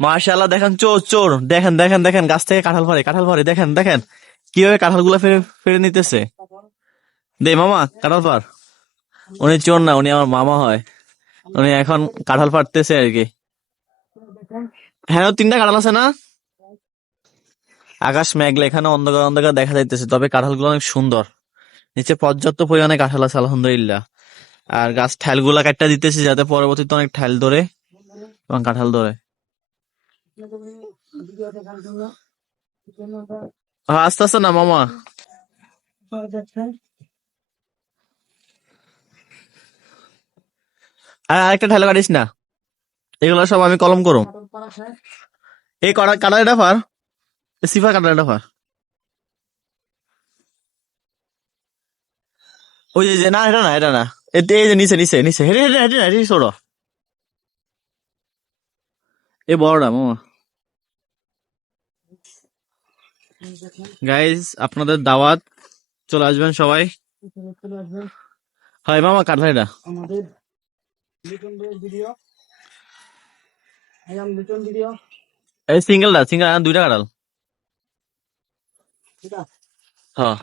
মার্শাল্লাহ দেখেন, চোর চোর। দেখেন দেখেন দেখেন, গাছ থেকে কাঁঠাল ফারে কাঁঠাল ফারে দেখেন দেখেন, কীভাবে কাঁঠালগুলা ফেরে ফেরে নিতেছে। দে, মামা, কাঁঠাল পার উনি চোর না, উনি আমার মামা হয়। উনি এখন কাঁঠাল ফাটতেছে আর কি। হ্যাঁ তিনটা কাঁঠাল আছে না? আকাশ মেঘলা, এখানে অন্ধকার অন্ধকার দেখা যাইতেছে, তবে কাঁঠালগুলো অনেক সুন্দর। নিচে পর্যাপ্ত পরিমাণে কাঁঠাল আছে, আলহামদুলিল্লাহ। আর গাছ ঠ্যালগুলা কাটটা দিতেছে, যাতে পরবর্তীতে অনেক ঠ্যাল ধরে এবং কাঁঠাল ধরে। আস্তে আস্তে না মামা। আর আরেকটা ঠেলা কাটিস না। এগুলো সব আমি কলম করুম। এই কড়া কাটা এটা ফার। সিফা কাটা এটা ফার। ওই যে- না, এটা না এটা না। এটা এই যে, নিচে নিচে নিচে। হেঁটে হেঁটে হেঁটে হেঁটে ছোড়ো এই বড়টা, মামা। গাইজ আপনাদের দাওয়াত চলে আসবেন সবাই। হয় মামা কাটলা এটা আমাদের ভিডিও ভিডিও এই সিঙ্গেলটা সিঙ্গেল দুইটা কাটাল। হ্যাঁ।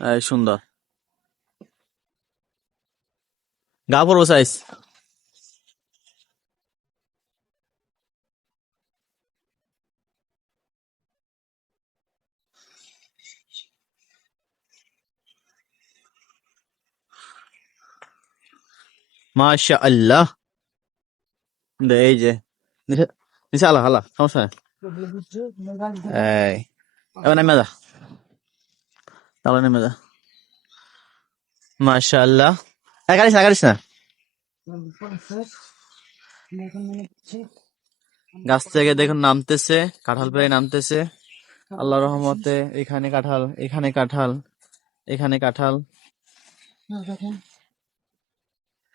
এই সুন্দর। গা পড়ব সাইজ মাশা আল্লাহ এই যে। নিচে আলা হালা সমস্যা। এই, এবার না একারিস না। গাছ থেকে দেখুন নামতেছে, কাঁঠাল পেয়ে নামতেছে। আল্লাহ রহমতে এখানে কাঁঠাল এখানে কাঁঠাল এখানে কাঁঠাল।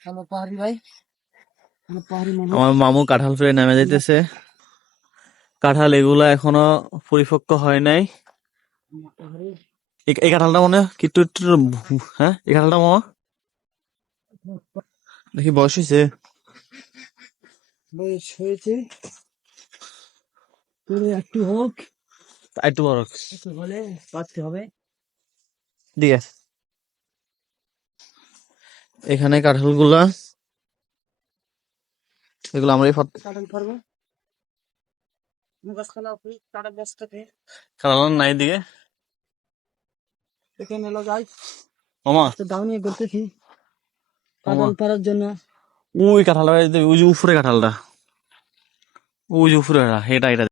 হ্যালো পাহাড়ি ভাই পাহাড়ি আমার মামু কাঁঠাল পেয়ে নেমে যাইতেছে। কাঁঠাল এগুলা এখনও পরিপক্ক হয় নাই। এই- কাঁঠালটা মনে হয় কি হ্যাঁ? এই কাঁঠালটা মামা? দেখি বয়স হয়েছে। বয়স হয়েছে। একটু হোক। একটু বড় হলে হবে। দিকে এখানে কাঁঠালগুলা। এগুলো আমরা কাটাল পারব। গাছ খালা কাটা গাছটাতে কাঁঠাল নাই দিকে। এখানে এলো গাছ মামা তো দাও নিয়ে করতেছি কাটাল পারার জন্য। ওই কাঁঠালটা ওই যে উপরে কাঁঠালটা। ওই যে উপরে এটা এটা।